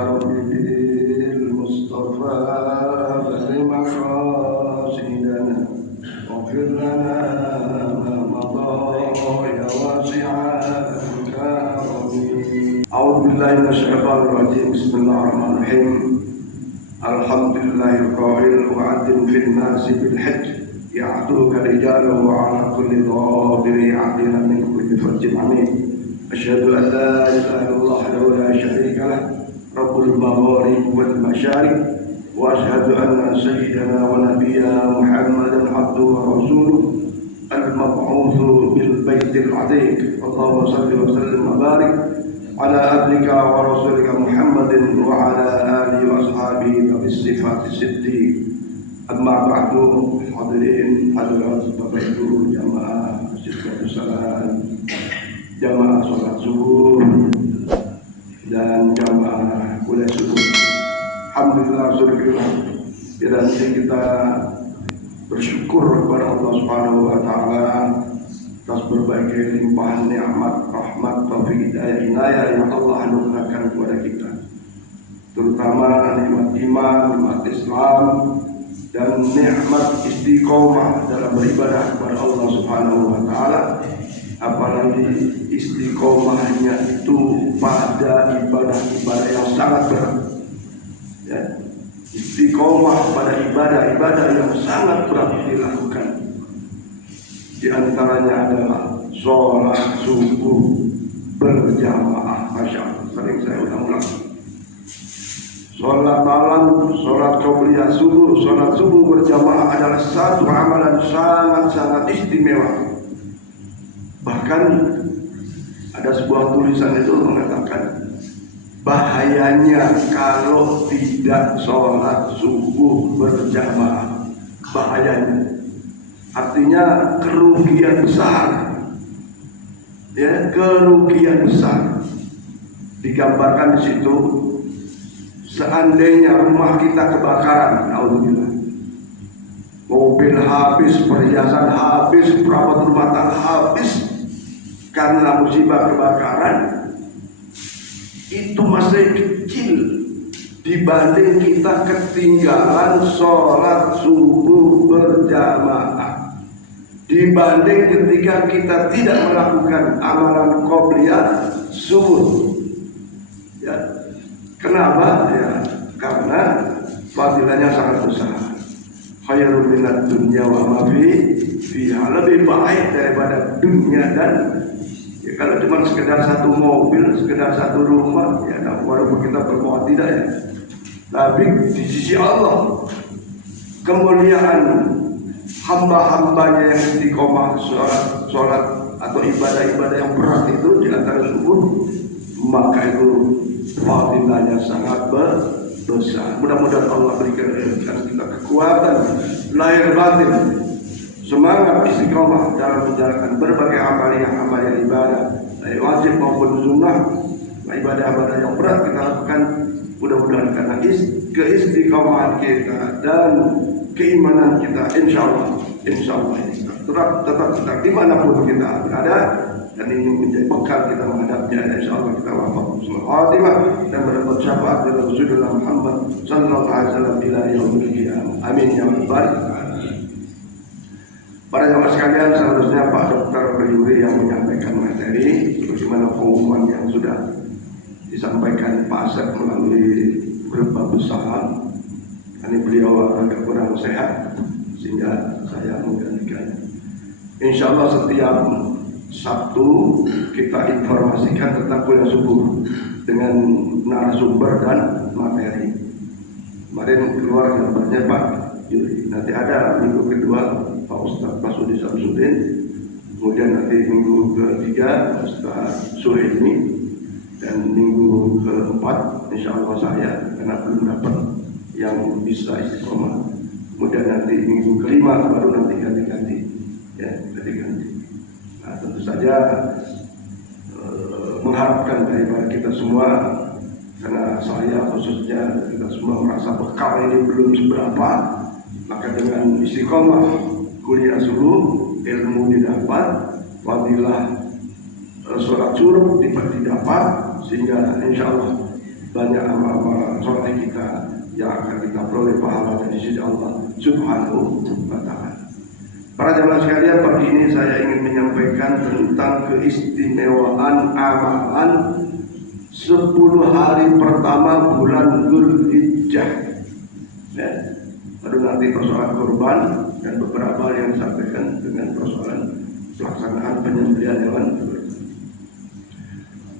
ربي المصطفى بلغ مقاصدنا واغفر لنا ما مضى يا واسع الكرم. أعوذ بالله من الشيطان الرجيم. بسم الله الرحمن الرحيم. الحمد لله القائل وعدل في الناس بالحج يعتوك رجاله وعلى كل ضابر يعدل من كل فج عميق. أشهد أن لا إله إلا الله وحده لا شريك له رب المغارب والمشارق، وأشهد أن سيدنا ونبينا محمدا عبده ورسوله المبعوث بالبيت العتيق. اللهم صل وسلم وبارك على عبدك ورسولك محمد وعلى آله وأصحابه بالصفات الستين. أما بعد، hadirin hadirat Bapak Ibu jamaah Masjid Darussalam, jamaah sholat subuh dan jamaah kuliah subuh. Alhamdulillah, syukurlah. Dan kita bersyukur kepada Allah Subhanahu wa taala atas berbagai limpahan nikmat, rahmat, taufik, hidayah, inayah yang Allah anugerahkan kepada kita. Terutama nikmat iman, nikmat Islam, dan nikmat istiqomah dalam beribadah kepada Allah Subhanahu wa taala. Apalagi istiqomahnya itu pada ibadah-ibadah yang sangat berat. Ya. Istiqomah pada ibadah-ibadah yang sangat berat dilakukan. Di antaranya adalah sholat subuh berjamaah. Masya Allah, sering saya ulang-ulang. Sholat malam, sholat qobliyah subuh, sholat subuh berjamaah adalah satu amalan sangat-sangat istimewa. Bahkan ada sebuah tulisan itu mengatakan bahayanya kalau tidak sholat subuh berjamaah. Bahayanya, artinya kerugian besar. Ya, kerugian besar. Digambarkan di situ, seandainya rumah kita kebakaran, alhamdulillah, mobil habis, perhiasan habis, perabot rumah tangga habis karena musibah kebakaran, itu masih kecil dibanding kita ketinggalan sholat subuh berjamaah, dibanding ketika kita tidak melakukan amalan qobliyah subuh. Ya. Kenapa? Ya, karena fadilahnya sangat besar. Khairul minad dunya wa ma fiha, lebih baik daripada dunia dan ya, kalau cuma sekedar satu mobil, sekedar satu rumah, ya walaupun kita berbuat tidak ya, tapi di sisi Allah kemuliaan hamba-hambanya yang istiqomah sholat atau ibadah-ibadah yang berat itu di antara subuh, maka itu fadilahnya sangat besar. Mudah-mudahan Allah berikan kita kekuatan lahir batin, semangat istiqomah dalam menjalankan berbagai amalan ibadah, baik wajib maupun sunnah, ibadah-ibadah yang berat kita lakukan. Mudah-mudahan karena keistiqomahan kita dan keimanan kita, insya Allah tetap kita dimanapun kita berada, dan ini menjadi bekal kita menghadapnya. Insya Allah kita wafat husnul khatimah dan mendapat syafaat dari Rasulullah Muhammad sallallahu alaihi wasallam ila yaumil qiyamah. Amin ya rabbal alamin. Para jamaah sekalian, seharusnya Pak Dr. Yuri yang menyampaikan materi bagaimana pengumuman yang sudah disampaikan Pak Asep melalui beberapa usaha. Ini beliau agak kurang sehat sehingga saya menggantikan. Insya Allah setiap Sabtu kita informasikan tentang kuliah subuh dengan narasumber dan materi. Kemarin keluar gambarnya Pak Yuri. Nanti ada minggu kedua Pak Ustadz Masudi Samsudin, kemudian nanti minggu ketiga Ustadz Suhaimi, dan minggu keempat insya Allah saya, karena belum dapat yang bisa istiqomah. Kemudian nanti minggu kelima baru nanti ganti-ganti, ya ganti-ganti. Nah, tentu saja mengharapkan daripada kita semua, karena saya khususnya kita semua merasa bekal ini belum seberapa, maka dengan istiqomah kuliah subuh, ilmu didapat, fadilah sholat subuh didapat, sehingga insya Allah banyak amal-amal soleh kita yang akan kita peroleh pahala dari sisi Allah Subhanahu wa Ta'ala. Para jemaah sekalian, pagi ini saya ingin menyampaikan tentang keistimewaan amalan 10 hari pertama bulan Dzulhijjah. Ya. Aduh, nanti persoalan kurban dan beberapa hal yang disampaikan dengan persoalan pelaksanaan penyembelihan hewan.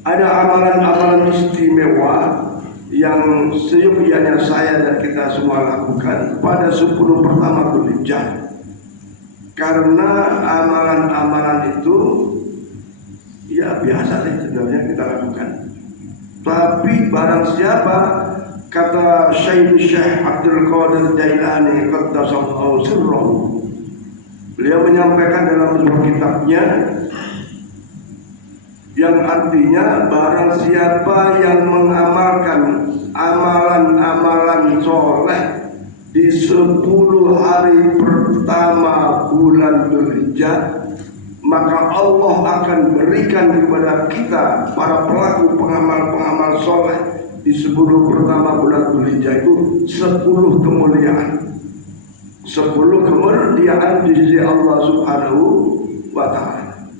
Ada amalan-amalan istimewa yang seyogianya saya dan kita semua lakukan pada 10 pertama Dzulhijjah. Karena amalan-amalan itu ya biasa sih sebenarnya kita lakukan. Tapi barang siapa, kata Syekh Abdul Qadir Jailani qaddasallahu sirrahu, beliau menyampaikan dalam sebuah kitabnya yang artinya barang siapa yang mengamalkan amalan-amalan soleh di 10 hari pertama bulan Dzulhijjah, maka Allah akan berikan kepada kita para pelaku pengamal-pengamal soleh di 10 pertama bulan Dzulhijjah itu 10 kemuliaan. 10 kemuliaan di sisi Allah Subhanahu wa Ta'ala.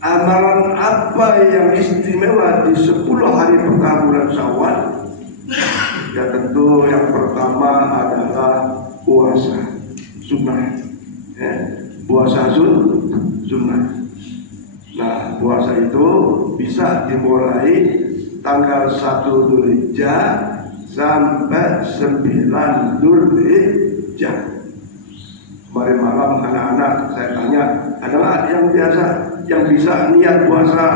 Amalan apa yang istimewa di 10 hari pertama bulan Syawal? Ya tentu yang pertama adalah puasa sunnah. Ya, puasa sunnah. Nah, puasa itu bisa dimulai tanggal 1 Dzulhijjah sampai 9 Dzulhijjah. Kemarin malam anak-anak saya tanya, ada nggak yang biasa yang bisa niat puasa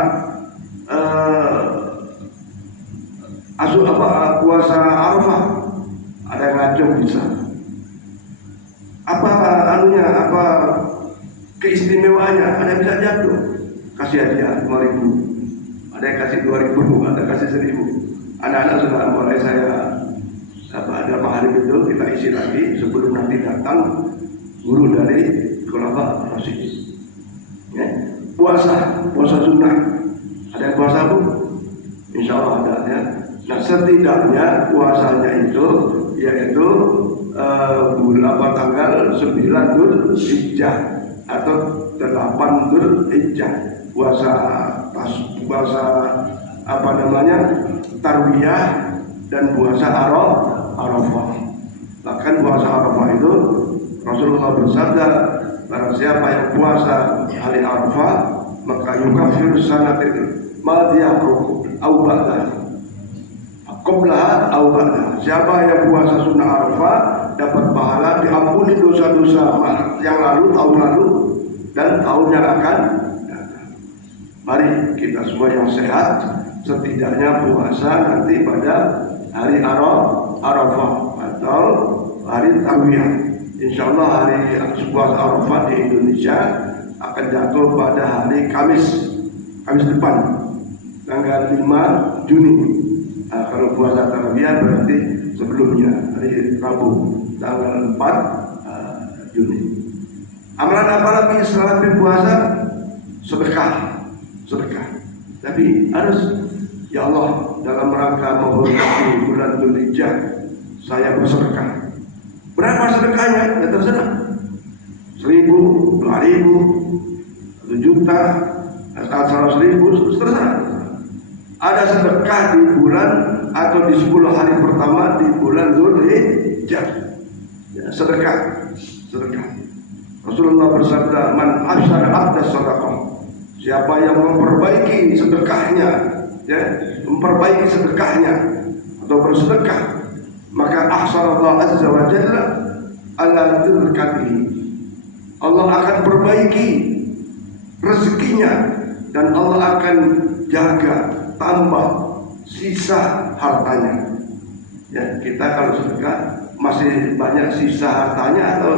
puasa Arafah? Ada yang ngajak bisa. Apa keistimewaannya? Ada yang bisa jatuh, kasih hadiah 5.000, ada yang kasih 2.000, ada kasih 1.000. Anak-anak sudah mulai saya ada hari itu kita isi lagi sebelum nanti datang guru dari Khulafa Rasyidin. Ya. Puasa sunnah. Ada yang puasa Bu? Insya Allah ada ya. Nah, setidaknya puasanya itu yaitu tanggal 9 Dzulhijjah atau 8 Dzulhijjah. Puasa Tarwiyah dan puasa Arafah. Bahkan puasa Arafah itu Rasulullah bersabda, barang siapa yang puasa hari Arafah maka yukafir sanatin madiyah au ba'dah. Qablaha au ba'daha. Siapa yang puasa sunnah Arafah dapat pahala diampuni dosa-dosa yang lalu, tahun lalu dan tahun yang akan datang. Mari kita semua yang sehat setidaknya puasa nanti pada hari Arafah atau hari Tarwiyah. Insyaallah hari puasa Arafah di Indonesia akan jatuh pada hari Kamis depan, tanggal 5 Juni. Nah, kalau puasa Tarwiyah berarti sebelumnya hari Rabu tanggal 4 Juni. Amalan apa lagi selain berpuasa? Sedekah. Tapi harus, ya Allah, dalam rangka menghormati bulan Dzulhijjah saya bersedekah. Berapa sedekahnya? Ya terserah. 1.000, 2.000, 1 juta, 100.000, terserah. Ada sedekah di bulan atau di 10 hari pertama di bulan Dzulhijjah. Ya, sedekah. Rasulullah bersabda, "Man ahsana abda sadaqah." Siapa yang memperbaiki sedekahnya, atau bersedekah, maka ahsanallahu azza wa jalla ala dzikrihi. Allah akan perbaiki rezekinya dan Allah akan jaga tambah sisa hartanya. Ya, kita kalau sedekah masih banyak sisa hartanya atau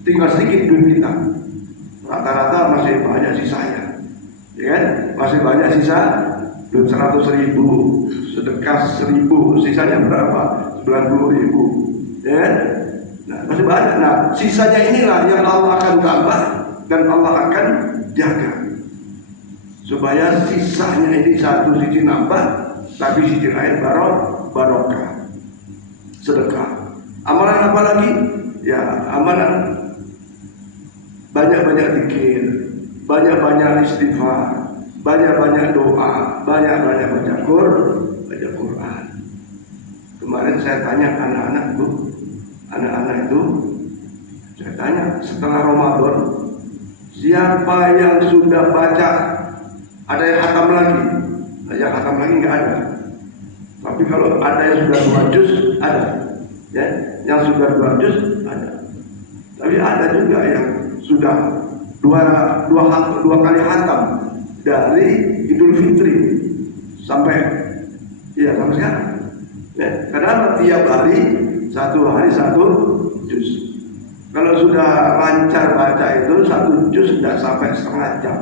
tinggal sedikit duit kita, rata-rata masih banyak sisanya, ya kan? Masih banyak sisa duit 100.000, sedekah 1.000, sisanya berapa? 90.000, ya kan? Nah, masih banyak. Nah, sisanya inilah yang Allah akan tambah dan Allah akan jaga supaya sisanya ini satu sisi nambah, tapi sisi lain barokah, sedekah. Amalan apa lagi? Ya, amalan banyak-banyak zikir, banyak-banyak istighfar, banyak-banyak doa, banyak-banyak baca Quran. Kemarin saya tanya anak-anak itu, saya tanya setelah Ramadan, siapa yang sudah baca, ada yang khatam lagi? Yang khatam lagi nggak ada. Tapi kalau ada yang sudah 2 juz, ada. Ya, yang sudah 2 juz ada. Tapi ada juga yang sudah dua kali khatam dari Idul Fitri sampai sekarang. Ya, karena tiap hari 1 juz. Kalau sudah lancar baca itu 1 juz tidak sampai setengah jam.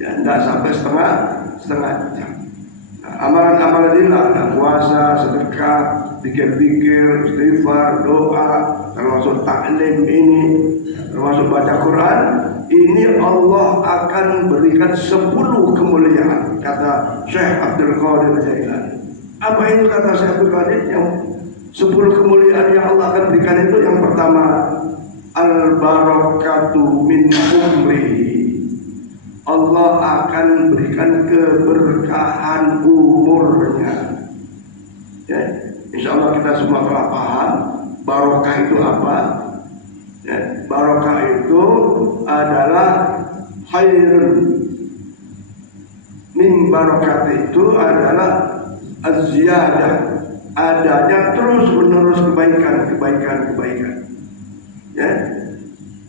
Ya, tidak sampai setengah jam. Nah, amalan-amalan ini lah, puasa, sedekah, pikir-pikir, istighfar, doa, termasuk taklim ini, termasuk baca Quran. Ini Allah akan berikan 10 kemuliaan, kata Syekh Abdul Qadir Jailani. Apa itu kata Syekh Abdul Qadir? Yang 10 kemuliaan yang Allah akan berikan itu, yang pertama, al-barakatu min umrihi. Allah akan berikan keberkahan umurnya. Ya, insya Allah kita semua telah paham barokah itu apa. Ya, barokah itu adalah khairun min barokat itu adalah az-ziyadah, adanya terus menerus kebaikan. Ya,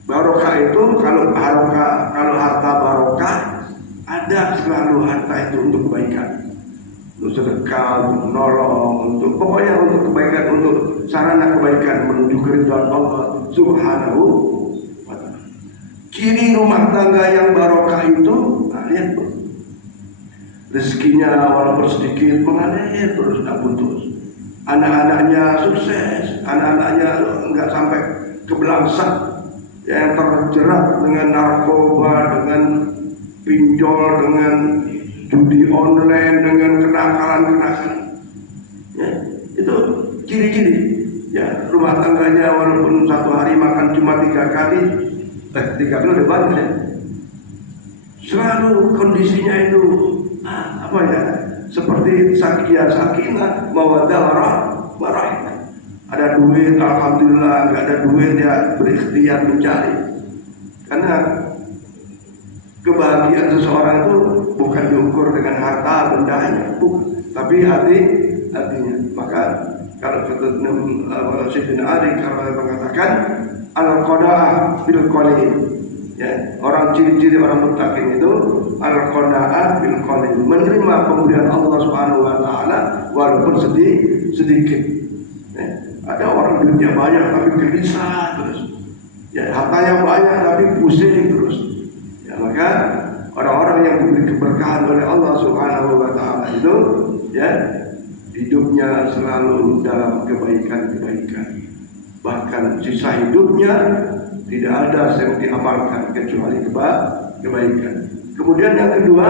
barokah itu kalau harta barokah, ada selalu harta itu untuk kebaikan, untuk sedekah, untuk menolong, pokoknya untuk kebaikan, untuk sarana kebaikan menuju keridhaan Allah Subhanahu wa ta'ala. Ciri rumah tangga yang barokah itu, lihat tuh, rezekinya walaupun sedikit mengalir terus, tidak putus. Anak-anaknya sukses, anak-anaknya enggak sampai kebelangsak, yang terjerat dengan narkoba, dengan pinjol, dengan judi online, dengan kenakalan. Ya, itu ciri-ciri. Ya, rumah tangganya walaupun 1 hari makan cuma 3 kali, 3 kali udah banyak ya. Selalu kondisinya itu seperti sakinah, mawaddah, warahmah. Ada duit, alhamdulillah. Nggak ada duit, ya berikhtiar mencari. Karena kebahagiaan seseorang itu bukan diukur dengan harta bendanya, tapi hatinya. Maka kalau Sayyidina Ali mengatakan al-qanaah bil qalil. Ya, orang ciri-ciri orang muttaqin itu al-qanaah bil qalil, menerima pemberian Allah Subhanahu wa taala walaupun sedikit. Ya, ada orang duitnya banyak tapi gelisah terus. Ya, hartanya banyak tapi pusing terus. Ya, maka orang-orang yang diberi keberkahan oleh Allah Subhanahu wa taala itu, ya, hidupnya selalu dalam kebaikan. Bahkan sisa hidupnya tidak ada yang diamalkan kecuali kebaikan. Kemudian yang kedua,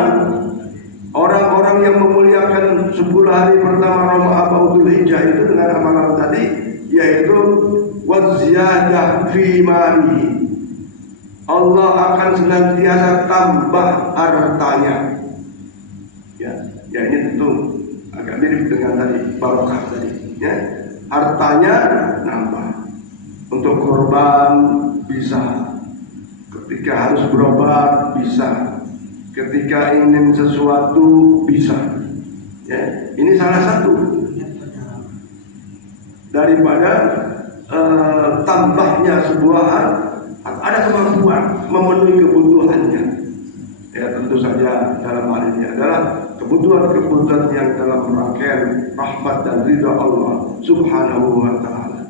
orang-orang yang memuliakan 10 hari pertama Ramadan Dzulhijjah itu dengan amalan tadi, yaitu waziyadah fi malihi. Allah akan senantiasa tambah hartanya. Ya ini tentu agak mirip dengan tadi barokah tadi. Ya, hartanya nambah. Untuk korban bisa, ketika harus berobat bisa, ketika ingin sesuatu bisa. Ya, ini salah satu daripada tambahnya sebuah ada kemampuan memenuhi kebutuhannya. Ya, tentu saja dalam hal ini adalah kebutuhan yang dalam rangkaian rahmat dan ridha Allah Subhanahu wa ta'ala.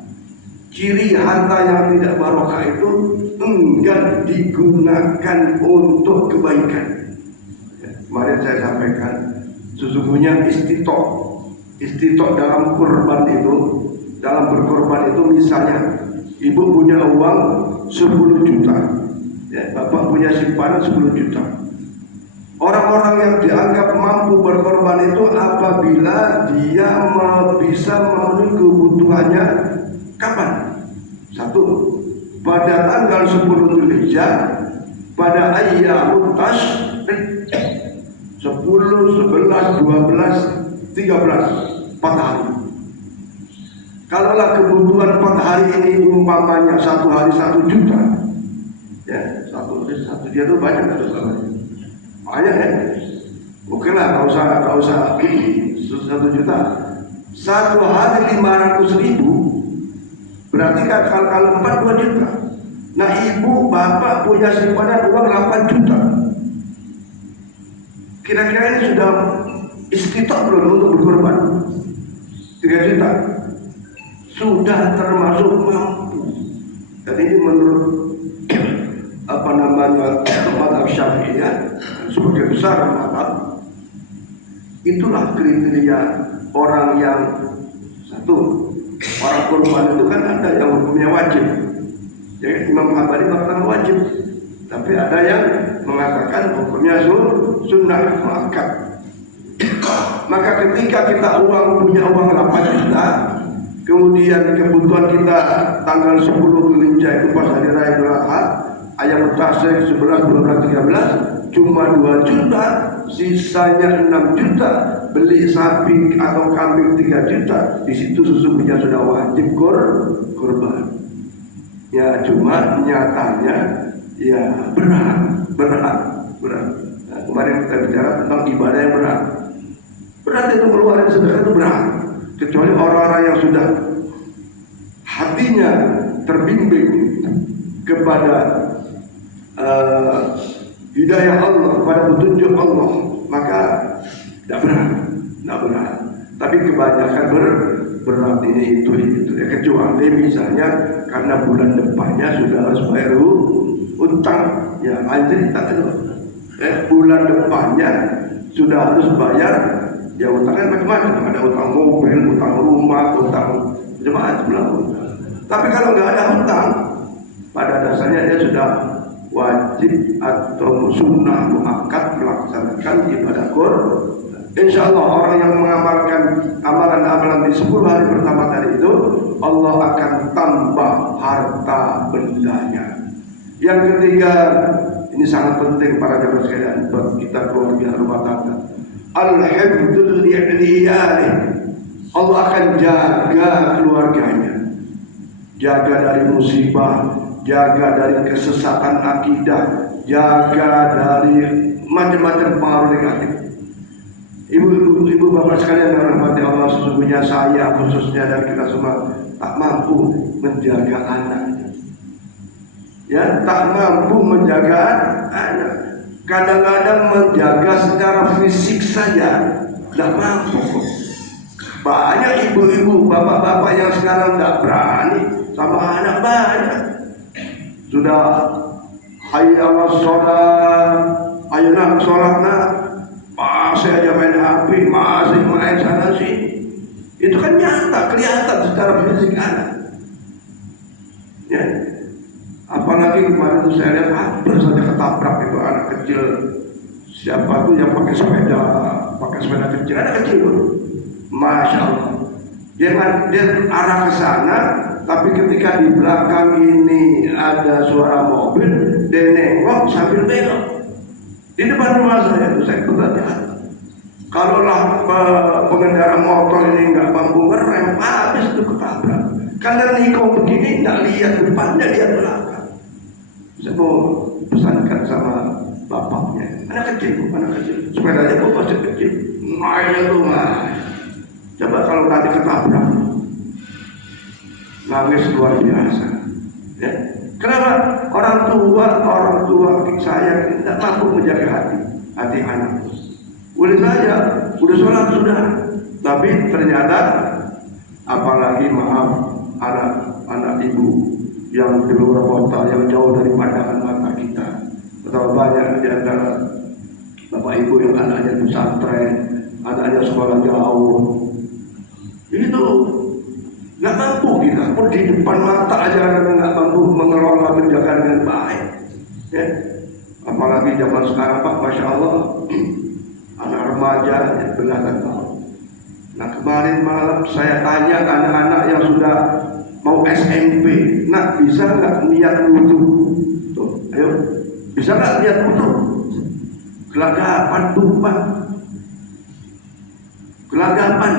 Ciri harta yang tidak barokah itu enggan digunakan untuk kebaikan. Ya, kemarin saya sampaikan, sesungguhnya istitok dalam kurban itu, dalam berkorban itu, misalnya ibu punya uang 10 juta, ya, bapak punya simpanan 10 juta. Orang-orang yang dianggap mampu berkorban itu apabila dia bisa memenuhi kebutuhannya kapan? Satu, pada tanggal 10 Dzulhijjah, pada ayyamut tasyrik, 10, 11, 12, 13, 4 hari. Kalaulah kebutuhan 4 hari ini umpamanya 1 hari 1 juta, ya, 1 dia itu banyak atau banyak ya? Oke lah, tak usah 1 juta. 1 hari 500.000, berarti kan kalau 4 2 juta. Nah, ibu bapak punya simpanan uang 8 juta. Kira-kira ini sudah istitok belum untuk berkorban? 3 juta sudah termasuk mampu. Dan ini menurut mazhab Syafi'i ya, sebagai besar mazhab, itulah kriteria orang yang satu, orang korban itu kan ada yang hukumnya wajib. Jadi Imam Hambali mengatakan wajib, tapi ada yang mengatakan hukumnya sunnah muakkad. Maka ketika kita punya uang 8 juta, kemudian kebutuhan kita tanggal 10 Dzulhijjah itu pas hari raya Idul Adha, ayam tasyrik 11, 12, 13, cuma 2 juta, sisanya 6 juta, beli sapi atau kambing 3 juta, di situ sesungguhnya sudah wajib korban. Ya, cuma nyatanya ya berat. Nah, kemarin kita bicara tentang ibadah yang berat itu keluarin sedekah itu berat. Kecuali orang-orang yang sudah hatinya terbimbing kepada hidayah Allah, kepada petunjuk Allah, maka tidak berat. Tapi kebanyakan berat ini itu ya, kecuali misalnya karena bulan depannya sudah harus bayar utang, ya anjir tak ada. Bulan depannya sudah harus bayar, ya utangnya macam-macam, ada utang mobil, utang rumah, utang macam-macam. Tapi kalau nggak ada utang, pada dasarnya dia sudah wajib atau sunnah muakkad melaksanakan ibadah korban. Insya Allah orang yang mengamalkan amalan-amalan di 10 hari pertama tadi itu, Allah akan tambah harta bendanya. Yang ketiga, ini sangat penting para jamaah sekalian buat kita keluarga rumah tangga. Al-hifdzul li'liyali, Allah akan jaga keluarganya, jaga dari musibah, jaga dari kesesatan akidah, jaga dari macam-macam pengaruh negatif. Ibu bapak sekalian yang rahmati Allah, sesungguhnya saya khususnya dan kita semua tak mampu menjaga anaknya. Ya, tak mampu menjaga anak. Kadang-kadang menjaga secara fisik saja tidak mampu. Banyak ibu-ibu, bapak-bapak yang sekarang tidak berani sama anak banyak. Sudah hayya 'alas shalah, ayo nak sholat nak, masih aja main HP, masih main sana sini. Itu kan nyata, kelihatan secara fisik anak. Ya. Apalagi kemarin itu saya lihat hampir saja ketabrak itu anak kecil. Siapa tuh yang pakai sepeda kecil, anak kecil tuh. Masya Allah. Dia arah ke sana, tapi ketika di belakang ini ada suara mobil, dia nengok sambil belok. Di depan rumah saya itu saya bertanya, kalaulah pengendara motor ini nggak mampu ngerem, habis itu ketabrak. Karena nikung begini nggak lihat depannya, lihat belakang. Saya mau pesankan sama bapaknya, anak kecil, sepedanya kok masih kecil, mainnya tuh mah. Coba kalau tadi ketabrak, nangis luar biasa. Ya. Kenapa? Orang tua saya tidak mampu menjaga hati anak. Boleh saja, udah sholat sudah, tapi ternyata apalagi maaf anak ibu yang di luar kota, yang jauh dari pandangan mata kita. Betapa banyak di antara bapak ibu yang anaknya pesantren, anaknya sekolah jauh, itu nggak mampu kita pun di depan mata aja nggak mampu mengelola, menjaga dengan baik. Ya. Apalagi zaman sekarang Pak, Masya Allah, anak remaja belasan tahun. Nah kemarin malam saya tanya anak-anak yang sudah mau SMP, nak bisa nggak niat wudhu? Tuh, ayo, bisa nggak niat wudhu? Gelagapan tumpah, gelagapan.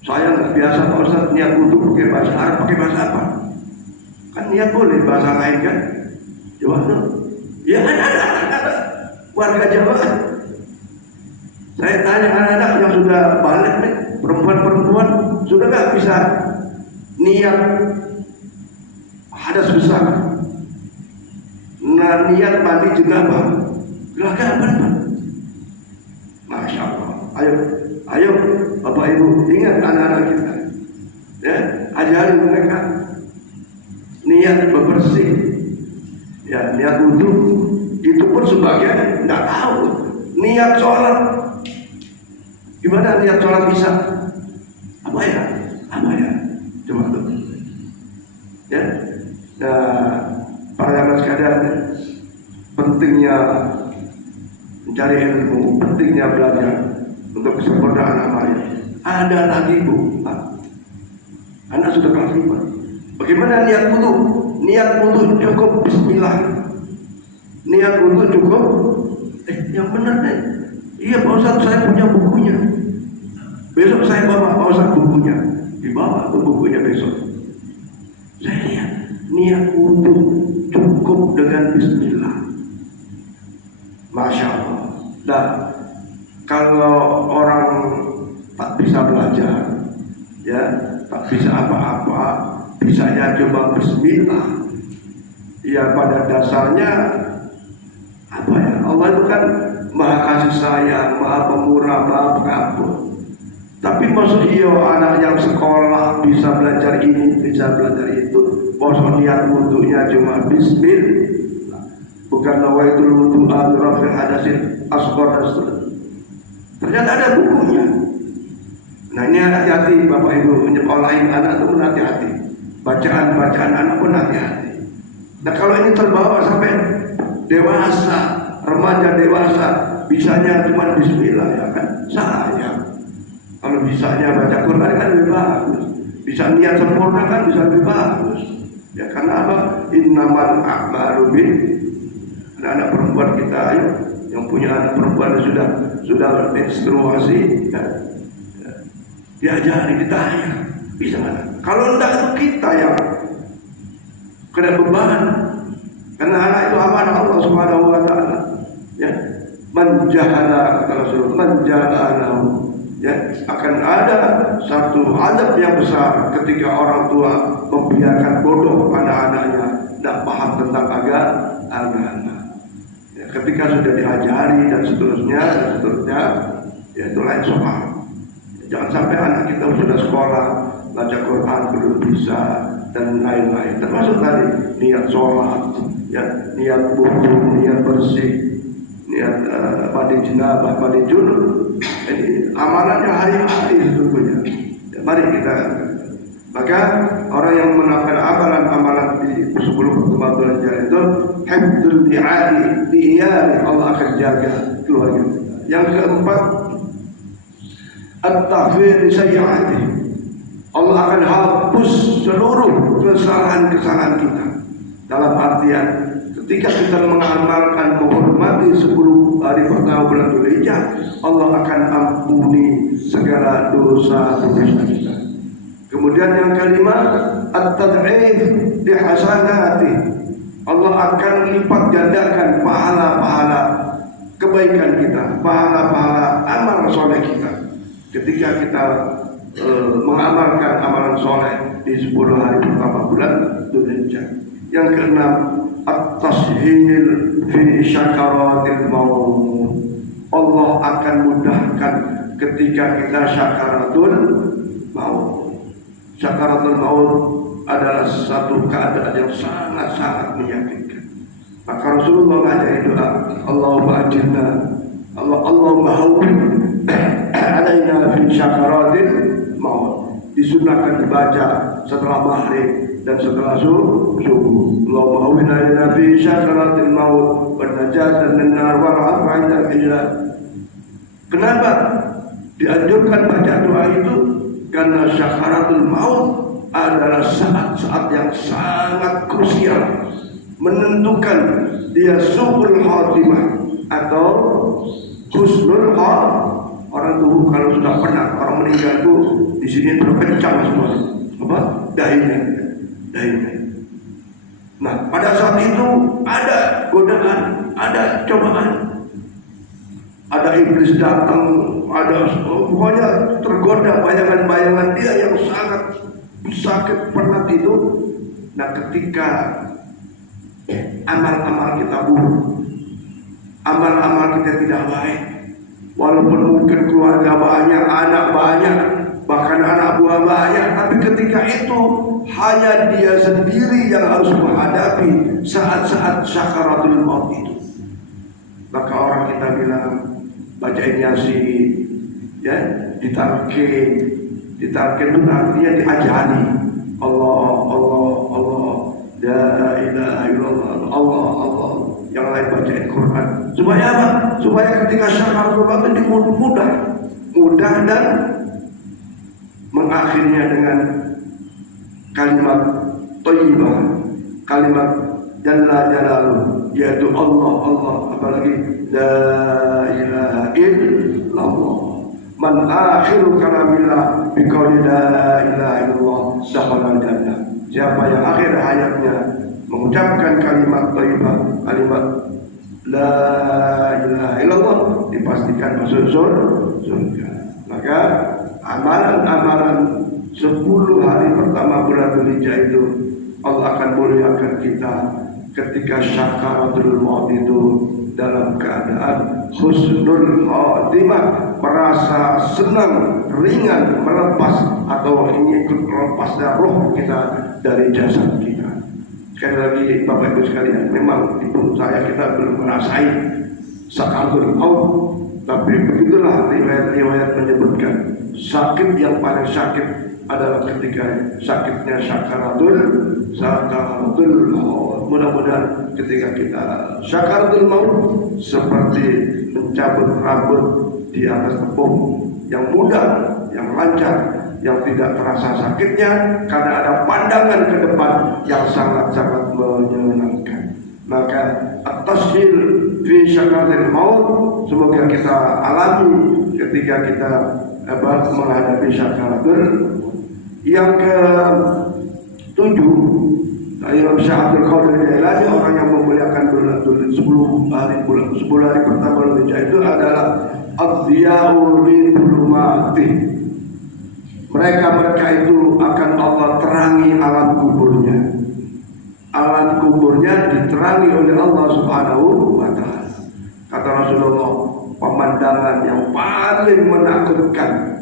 Saya nggak biasa Pak Ustaz niat wudhu pakai bahasa Arab, pakai bahasa apa? Kan niat boleh bahasa lain kan? Jawab tuh. Ya ada warga Jawa. Saya tanya anak-anak yang sudah balik nih, perempuan-perempuan, sudah nggak bisa niat hadas besar, nah niat mandi jenabah, gelagapan Pak. Masya Allah. Ayo Bapak Ibu, ingat anak-anak kita, ya, ajari mereka niat bebersih, ya, niat wudhu. Itu pun sebagian nggak tahu. Niat sholat, gimana niat sholat bisa? Apa ya? Coba tuh. Ya, para jamaah sekalian, pentingnya mencari ilmu, pentingnya belajar untuk kesempurnaan amalnya. Ada lagi Bu, anak sudah kelas 5. Bagaimana niat wudhu? Niat wudhu cukup Bismillah. Niat wudhu cukup. Yang benar deh. Iya Pak Ustaz, saya punya bukunya. Besok saya bawa Pak Ustaz bukunya. Dibawa tuh bukunya besok. Saya lihat niat wudhu cukup dengan Bismillah. Masya Allah. Nah, kalau orang tak bisa belajar, ya, tak bisa apa-apa, bisanya cuma Bismillah. Ya pada dasarnya apa ya? Allah itu kan Maha kasih sayang, Maha pemurah, Maha pengampun. Tapi maksud anak yang sekolah bisa belajar ini, bisa belajar itu, maksud niat wudhunya cuma Bismillah, bukan nawaitul wudhu al-rafil hadasin asghar dan seterusnya. Ternyata ada bukunya. Nah ini hati-hati Bapak Ibu, menyekolahin anak itu pun hati-hati. Bacaan anak pun hati-hati. Nah kalau ini terbawa sampai dewasa, remaja dewasa, bisanya cuma Bismillah, ya kan? Sayang. Kalau bisanya baca Quran kan lebih bagus. Bisa niat sempurna kan bisa lebih bagus. Ya karena apa? Innamal a'malu bin. Anak-anak perempuan kita, ayo, yang punya anak perempuan sudah menstruasi, ya, diajari, ditanya, bisa mana? Kalau enggak itu kita yang kena beban. Karena anak itu amanah Allah Subhanahu wa taala. Ya, manjahala kata Rasulullah, manjahalahu. Ya, akan ada satu adab yang besar ketika orang tua membiarkan bodoh pada anaknya, tidak paham tentang agama. Ya, ketika sudah diajari dan seterusnya, ya itu lain soal. Jangan sampai anak kita sudah sekolah, baca Quran belum bisa dan lain-lain. Termasuk tadi niat sholat, ya, niat wudhu, niat bersih, niat mandi jenabah, mandi junub. Ini amalannya hari-hari sesungguhnya. Ya, mari kita. Maka orang yang melakukan amalan-amalan di 10 pertemuan belajar itu, hifdzul li'ali, Allah akan jaga keluarga kita. Yang keempat, at-taghfir li sayyi'ati. Allah akan hapus seluruh kesalahan-kesalahan kita. Dalam artian ketika kita mengamalkan menghormati 10 hari pertama bulan Dzulhijjah, Allah akan ampuni segala dosa-dosa kita. Kemudian yang kelima, at-tad'if li hasanati. Allah akan lipat gandakan pahala-pahala kebaikan kita, pahala-pahala amal soleh kita. Ketika kita mengamalkan amalan soleh di 10 hari pertama bulan Dzulhijjah. Yang keenam, at-tashhil fi syakaratil maut. Allah akan mudahkan ketika kita syakaratul maut. Syakaratul maut adalah satu keadaan yang sangat-sangat menyakitkan. Maka Rasulullah mengajari doa, Allahumma ajirna, Allahumma hawwin alaina fi syakaratil maut. Disunahkan dibaca setelah maghrib dan setelah subuh. Allahumma awwina lana fi syakaratil maut wa najatan minar wa rafa'ina hijab. Kenapa dianjurkan baca doa itu? Karena syakaratul maut adalah saat-saat yang sangat krusial, menentukan dia su'ul khatimah atau husnul khatimah. Orang tuh kalau sudah penat, orang meninggal tuh di sini terkencang semua, apa? Dahinya. Nah, pada saat itu ada godaan, ada cobaan, ada iblis datang, ada pokoknya tergoda bayangan-bayangan dia yang sangat sakit penat itu. Nah, ketika amal-amal kita buruk, amal-amal kita tidak baik, walaupun mungkin keluarga banyak, anak banyak, bahkan anak buah banyak, tapi ketika itu hanya dia sendiri yang harus menghadapi saat-saat syakaratul maut itu. Maka orang kita bilang bacain Yasin, ya, ditalkin itu artinya diajani. Allah, la ilaha illallah, Allah. Yang lain bacain Quran. Supaya apa? Supaya ketika syakaratul maut itu mudah dan mengakhirnya dengan kalimat thayyibah, kalimat jalla jalaluhu, yaitu Allah, apalagi la ilaha illallah. Man akhiru kalamillah biqauli la ilaha illallah dakhala jannah. Siapa yang akhir hayatnya mengucapkan kalimat thayyibah, kalimat la ilaha illallah, dipastikan masuk surga. Maka amalan-amalan 10 hari pertama bulan Dzulhijjah itu Allah akan muliakan kita ketika syakaratul maut itu dalam keadaan husnul khatimah, merasa senang, ringan, melepas atau ingin melepasnya roh kita dari jasad kita. Sekali lagi Bapak Ibu sekalian, memang ibu saya kita belum merasai sakaratul maut, tapi begitulah riwayat-riwayat menyebutkan sakit yang paling sakit adalah ketika sakitnya syakaratul maut. Mudah-mudahan ketika kita syakaratul maut seperti mencabut rambut di atas tepung, yang mudah, yang lancar, yang tidak terasa sakitnya karena ada pandangan ke depan yang sangat-sangat menyenangkan. Maka at-tashil fi syakaratil maut semoga kita alami ketika kita menghadapi syakaratul. Yang ke-7, Imam Syekh Abdul Qadir Jailani, orang yang memuliakan bulan 10 hari pertama Dzulhijjah itu adalah ad-diya'u li dhulumati. Mereka itu akan Allah terangi alam kuburnya. Alam kuburnya diterangi oleh Allah Subhanahu wa Ta'ala. Kata Rasulullah, pemandangan yang paling menakutkan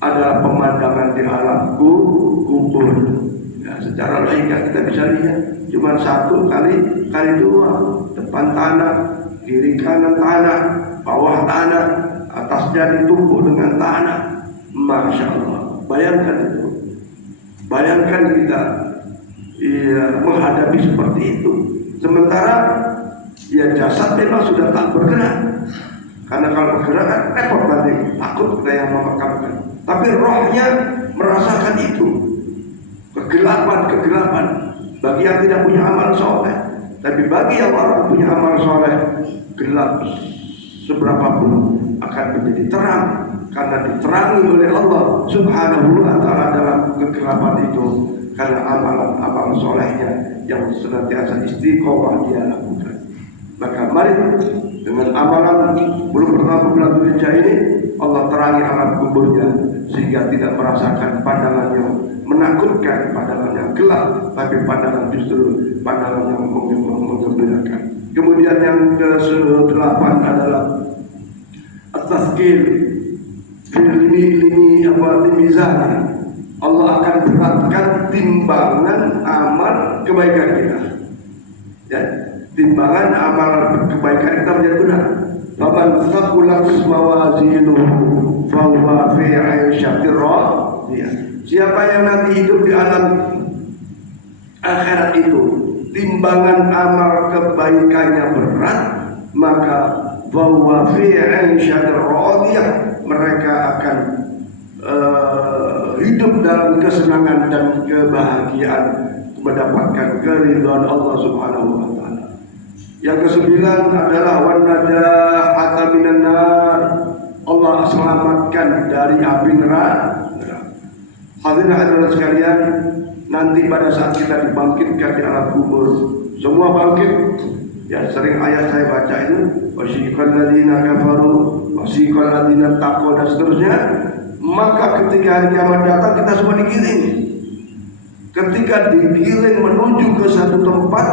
adalah pemandangan di alam kubur. Ya, secara logika kita bisa lihat cuma satu kali dua, depan tanah, kiri kanan tanah, bawah tanah, atasnya ditumpuk dengan tanah. Masya Allah, bayangkan itu. Bayangkan kita menghadapi seperti itu. Sementara ya jasad memang sudah tak bergerak. Karena kalau bergerak kan repot nanti, takut kita yang memakamkan. Tapi rohnya merasakan itu, kegelapan bagi yang tidak punya amal soleh. Tapi bagi yang orang punya amal soleh, gelap seberapapun akan menjadi terang karena diterangi oleh Allah Subhanahu wa Ta'ala dalam kegelapan itu, karena amalan solehnya yang senantiasa istiqomah dia lakukan. Maka mari dengan amalan belum pertama bulan Dzulhijjah ini Allah terangi alam kuburnya sehingga tidak merasakan pandangan yang menakutkan, pandangan yang gelap, tapi pandangan justru pandangan yang menggembirakan. Kemudian yang ke-8 adalah at-tazkir fil mizan. Allah akan beratkan timbangan amal kebaikan kita. Ya, timbangan amal kebaikan kita menjadi berat. Faman thaqulat mawazinuhu fa huwa fi 'aisyatir radiyah. Siapa yang nanti hidup di alam akhirat itu timbangan amal kebaikannya berat, maka bahwa fi 'aisyatir radiyah, mereka akan hidup dalam kesenangan dan kebahagiaan, mendapatkan keridhaan Allah Subhanahu wa taala. Yang kesembilan adalah wan najahata minan nar, Allah selamatkan dari api neraka. Hadirin hadirat sekalian, nanti pada saat kita dibangkitkan di alam kubur, semua bangkit. Ya, sering ayat saya baca itu, wasiqal ladzina kafaru, wasiqal ladzina taqaw, dan seterusnya. Maka ketika hari kiamat datang, kita semua digiring. Ketika digiring menuju ke satu tempat,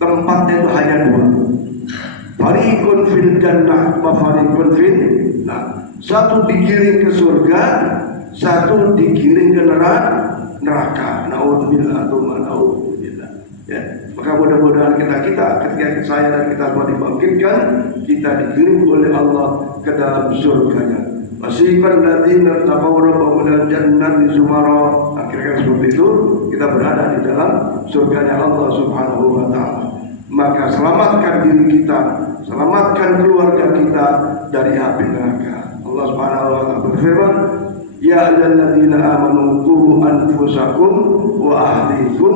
tempatnya itu hanya dua. Fariqun fil jannah wa fariqun fil nar. Satu digiring ke surga, satu digiring ke neraka. Naudzubillah, naudzubillah. Ya, maka mudah-mudahan kita ketika saya dan kita semua dibangkitkan, kita digiring oleh Allah ke dalam surganya. Wasiqal ladzina taqaw rabbahum ilal jannati zumara. Akhirnya seperti itu, kita berada di dalam surganya Allah Subhanahu wa taala. Maka selamatkan diri kita, selamatkan keluarga kita dari api neraka. Allah Subhanahu wa taala berfirman, ya ayyuhalladzina amanu qu anfusakum wa ahlikum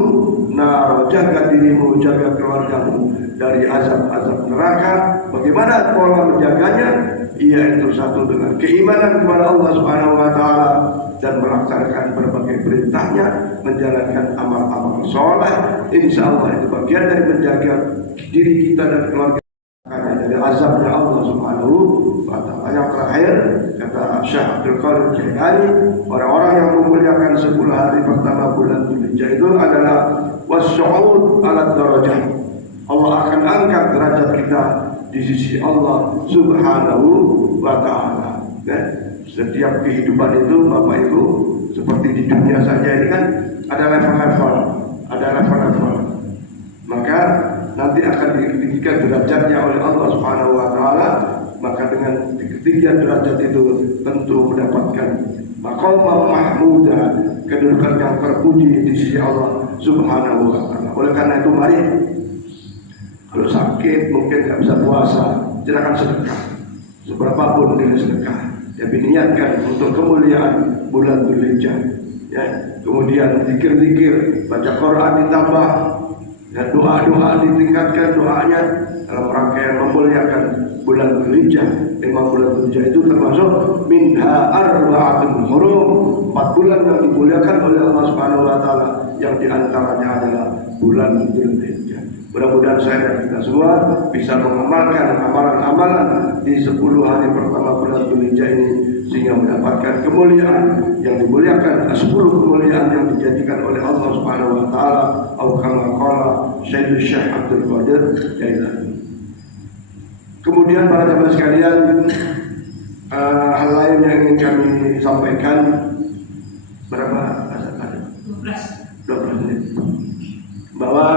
nar, jaga dirimu, jaga keluargamu dari azab-azab neraka. Bagaimana pola menjaganya? Yaitu satu dengan keimanan kepada Allah Subhanahu wa taala dan melaksanakan berbagai perintahnya, menjalankan amal-amal soleh. Insya Allah itu bagian dari menjaga diri kita dan keluarga karena dari azabnya Allah Subhanahu wa taala. Yang terakhir, kata Syekh Abdul Qadir Jailani, orang-orang yang memuliakan 10 hari pertama bulan Dzulhijjah itu adalah was-su'ud 'ala darajah. Allah akan angkat derajat kita di sisi Allah Subhanahu wa taala. Setiap kehidupan itu Bapak Ibu seperti di dunia saja ini kan ada level-level, Maka nanti akan ditinggikan derajatnya oleh Allah Subhanahu wa taala. Maka dengan ketinggian derajat itu tentu mendapatkan maqamah mahmuda, kedudukan yang terpuji di sisi Allah Subhanahu wa taala. Oleh karena itu mari, kalau sakit mungkin nggak bisa puasa, silakan sedekah. Seberapapun nilai sedekah, tapi niatkan untuk kemuliaan bulan Dzulhijjah. Ya, kemudian zikir-zikir, baca Quran ditambah, dan doa-doa ditingkatkan doanya dalam rangkaian memuliakan bulan Dzulhijjah. 5 bulan Dzulhijjah itu termasuk minha arba'atun hurum, 4 bulan yang dimuliakan oleh Allah Subhanahu wa taala, yang diantaranya adalah bulan Dzulhijjah. Mudah-mudahan saya dan kita semua bisa mengamalkan amalan-amalan di 10 hari pertama bulan Dzulhijjah ini, sehingga mendapatkan kemuliaan yang dimuliakan, 10 kemuliaan yang dijadikan oleh Allah Subhanahu wa taala. Atau kama qala Syekh Abdul Qadir Jailani. Kemudian para jemaah sekalian, hal lain yang ingin kami sampaikan, berapa? 12 menit. Bahwa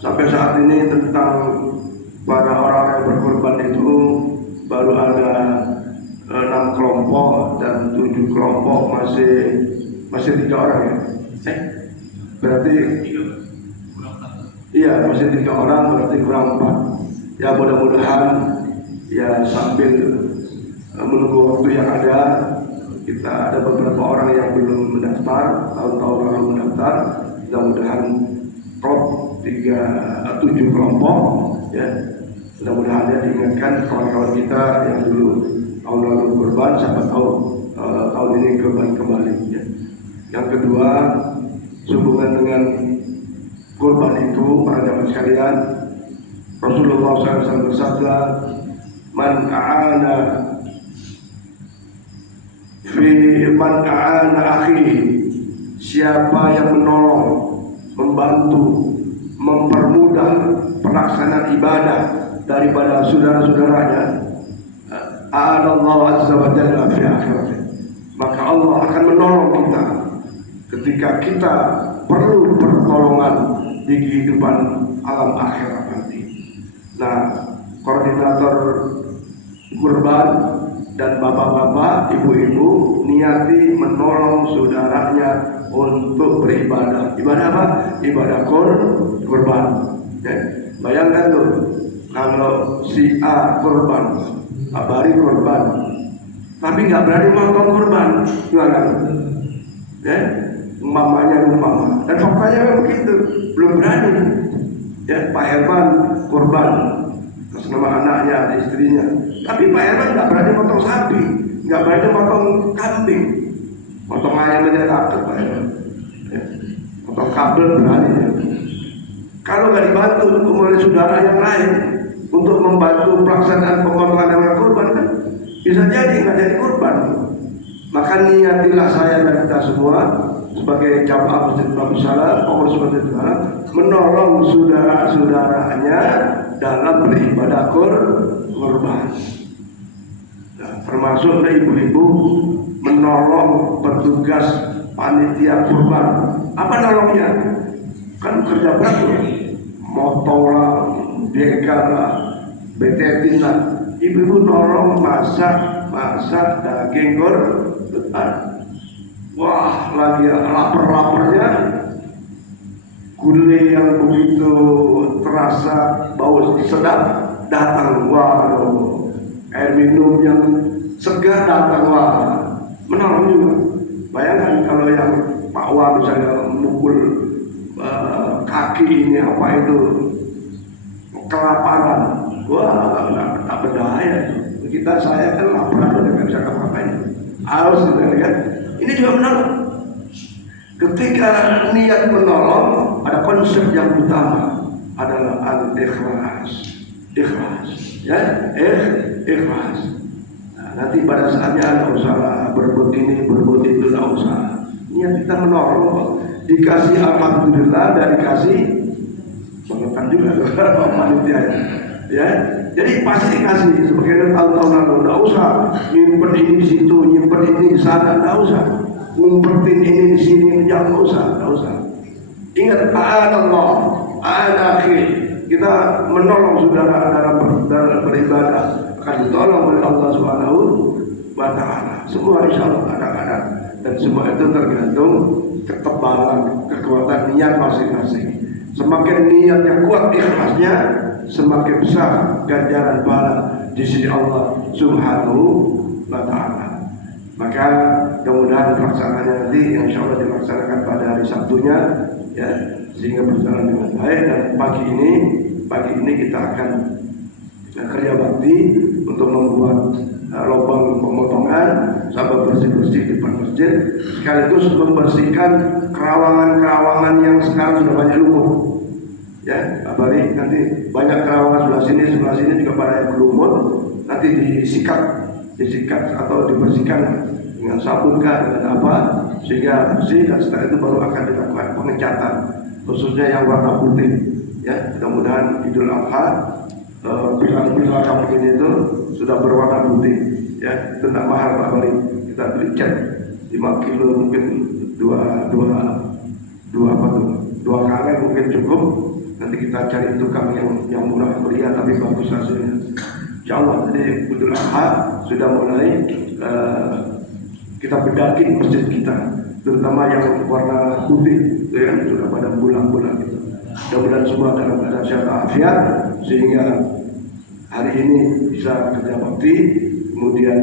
sampai saat ini tentang para orang yang berkorban itu baru ada 6 kelompok dan 7 kelompok masih 3 orang ya. Berarti iya, masih 3 orang, berarti kurang 4. Ya, mudah-mudahan ya sambil menunggu waktu yang ada, kita ada beberapa orang yang belum mendaftar, tahun-tahun lalu mendaftar. Mudah-mudahan klub 7 kelompok ya, mudah-mudahan ya diingatkan kawan-kawan kita yang dulu tahun lalu kurban, siapa tahu tahun ini kurban kembali ya. Yang kedua, sehubungan dengan kurban itu, para jamaah sekalian, Rasulullah SAW bersabda, man a'ana akhihi, siapa yang menolong, membantu, mempermudah pelaksanaan ibadah daripada saudara-saudaranya, a'anallahu azza wa jalla fi akhirah, maka Allah akan menolong kita ketika kita perlu pertolongan di kehidupan alam akhirat nanti. Nah, koordinator kurban dan bapak-bapak, ibu-ibu niati menolong saudaranya untuk beribadah. Ibadah apa? Ibadah kurban. Ya. Bayangkan tuh, kalau si A kurban, abari kurban, tapi nggak berani motong kurban, gimana? Ya, umpamanya. Dan faktanya memang begitu, belum berani. Ya, Pak Herman kurban atas nama anaknya, istrinya. Tapi Pak Herman nggak berani motong sapi, nggak berani motong kambing, motong ayam aja takut Pak Herman. Ya, motong kabel berani. Ya. Kalau nggak dibantu oleh saudara yang lain untuk membantu pelaksanaan pemotongan hewan kurban, kan bisa jadi nggak jadi kurban. Maka niatilah saya dan kita semua sebagai jamaah Masjid Bagus Salam, pengurus Masjid Salam, menolong saudara-saudaranya dalam beribadah kurban. Nah, termasuk ibu-ibu menolong petugas panitia kurban. Apa nolongnya? Kan kerja berat loh, motong lah, degar lah, betetin lah. Ibu-ibu nolong masak daging kurban. Wah, lagi lapar-laparnya, gulai yang begitu terasa bau sedap datang. Wah, air minum yang segar datang. Wah, menolong juga. Bayangkan kalau yang Pak Wah misalnya mukul kaki ini apa itu kelaparan, wah tak berdaya. Saya kan lapar nggak bisa ngapain, harus lihat. Ini juga menolong. Ketika niat menolong, ada konsep yang utama adalah al-ikhlas, ya, ikhlas. Nah, nanti pada saatnya nggak usah berebut ini, berebut itu, nggak usah. Niat kita menolong. Dikasih alhamdulillah dan dikasih semangat juga panitia ya. Jadi pasti dikasih sebagai tahun-tahun lalu. Tidak usah nyimpen ini di situ, nyimpen ini di sana, tidak usah ngumpetin ini di sini, jangan usah. Ingat Allah, akhir kita menolong saudara dalam beribadah akan ditolong oleh Allah Subhanahu wa Ta'ala. Semua insya Allah ada. Dan semua itu tergantung ketebalan, kekuatan niat masing-masing. Semakin niatnya kuat, ikhlasnya, semakin besar ganjaran pahala di sisi Allah Subhanahu wa Ta'ala. Maka mudah-mudahan pelaksanaannya nanti insya Allah dilaksanakan pada hari Sabtunya, ya, sehingga berjalan dengan baik. Dan pagi ini kita akan kerja bakti untuk membuat lubang pemotongan sampai bersih-bersih di depan masjid, sekaligus membersihkan kerawangan-kerawangan yang sekarang sudah banyak lumut. Ya, abari nanti banyak kerawangan sebelah sini juga pada yang berlumut, nanti disikat atau dibersihkan dengan sabun dengan apa sehingga bersih, dan setelah itu baru akan dilakukan pengecatan khususnya yang warna putih. Ya, mudah-mudahan Idul Adha pilar-pilar kampung ini itu sudah berwarna putih. Ya, itu tidak mahal Pak Bari. Kita beli cat 5 kilo mungkin dua kali mungkin cukup. Nanti kita cari tukang yang murah meriah tapi bagus hasilnya. Insyaallah. Jadi Idul Adha sudah mulai kita bedakin masjid kita, terutama yang warna putih, ya, sudah pada bulan-bulan itu. Mudah-mudahan semua dalam keadaan sehat afiat sehingga hari ini bisa kerja bakti, kemudian